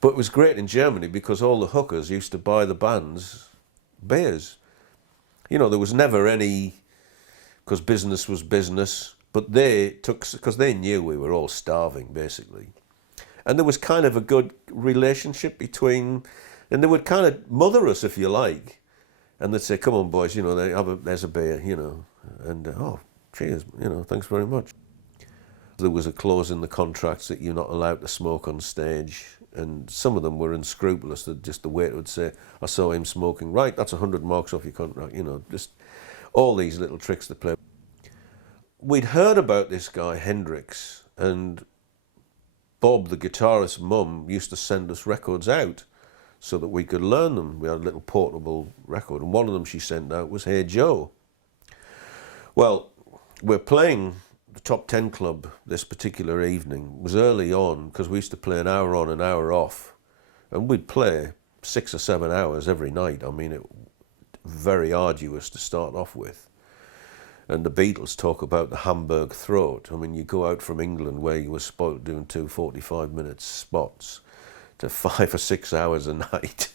But it was great in Germany because all the hookers used to buy the bands beers. You know, there was never any, because business was business, but they took, because they knew we were all starving, basically. And there was kind of a good relationship between, and they would kind of mother us, if you like. And they'd say, come on, boys, you know, there's a beer, you know. And, oh, cheers, you know, thanks very much. There was a clause in the contracts that you're not allowed to smoke on stage. And some of them were unscrupulous, that just the waiter would say, I saw him smoking, right, that's 100 marks off your contract, you know, just all these little tricks to play. We'd heard about this guy, Hendrix, and Bob, the guitarist's mum, used to send us records out so that we could learn them. We had a little portable record, and one of them she sent out was Hey Joe. Well, we're playing the Top 10 Club this particular evening. It was early on, because we used to play an hour on, an hour off, and we'd play 6 or 7 hours every night. I mean, it very arduous to start off with. And the Beatles talk about the Hamburg throat. I mean, you go out from England, where you were spoiled doing 2 45-minute spots, to 5 or 6 hours a night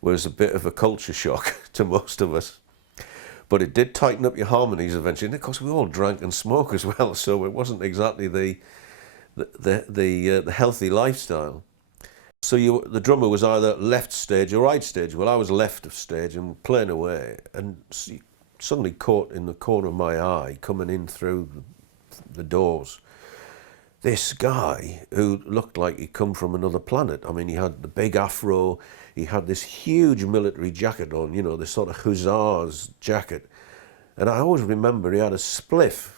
was a bit of a culture shock to most of us. But it did tighten up your harmonies eventually. And of course, we all drank and smoked as well, so it wasn't exactly the healthy lifestyle. So the drummer was either left stage or right stage. Well, I was left of stage and playing away, and suddenly caught in the corner of my eye, coming in through the doors, this guy who looked like he'd come from another planet. I mean, he had the big afro, he had this huge military jacket on, you know, this sort of hussar's jacket. And I always remember he had a spliff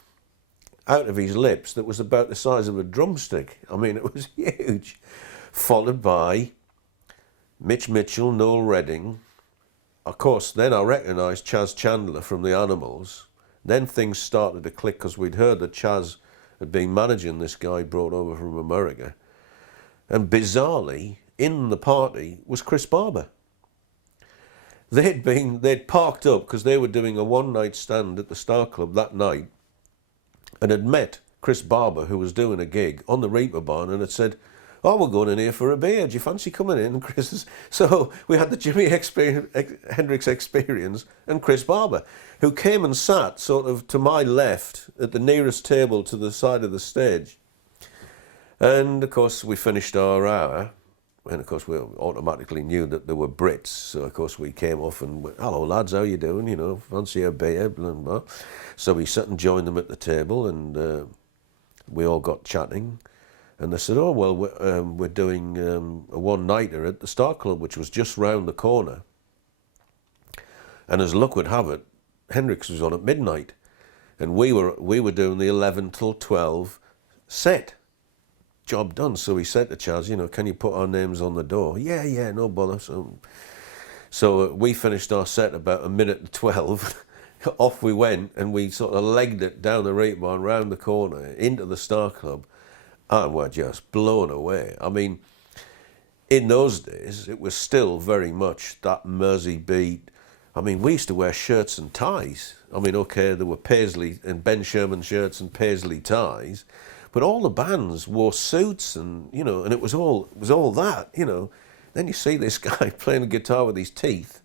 out of his lips that was about the size of a drumstick. I mean, it was huge. Followed by Mitch Mitchell, Noel Redding. Of course, then I recognised Chaz Chandler from the Animals. Then things started to click, because we'd heard that Chaz had been managing this guy brought over from America. And bizarrely, in the party was Chris Barber. They'd parked up because they were doing a one-night stand at the Star Club that night, and had met Chris Barber, who was doing a gig on the Reeperbahn, and had said, oh, we're going in here for a beer. Do you fancy coming in? And So we had the Jimi Hendrix Experience and Chris Barber, who came and sat sort of to my left at the nearest table to the side of the stage. And of course, we finished our hour. And of course, we automatically knew that they were Brits. So of course, we came off and went, hello lads, how you doing? You know, fancy a beer, blah, blah. So we sat and joined them at the table, and we all got chatting. And they said, oh, well, we're doing a one-nighter at the Star Club, which was just round the corner. And as luck would have it, Hendrix was on at midnight. And we were doing the 11 till 12 set. Job done. So we said to Chaz, you know, can you put our names on the door? Yeah, no bother. So we finished our set about 11:12. Off we went, and we sort of legged it down the Reeperbahn, round the corner, into the Star Club. And we're just blown away. I mean, in those days, it was still very much that Mersey beat. I mean, we used to wear shirts and ties. I mean, okay, there were Paisley and Ben Sherman shirts and Paisley ties, but all the bands wore suits, and you know, and it was all that, you know. Then you see this guy playing a guitar with his teeth,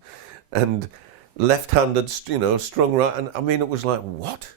and left-handed, you know, strung right, and I mean, it was like, what?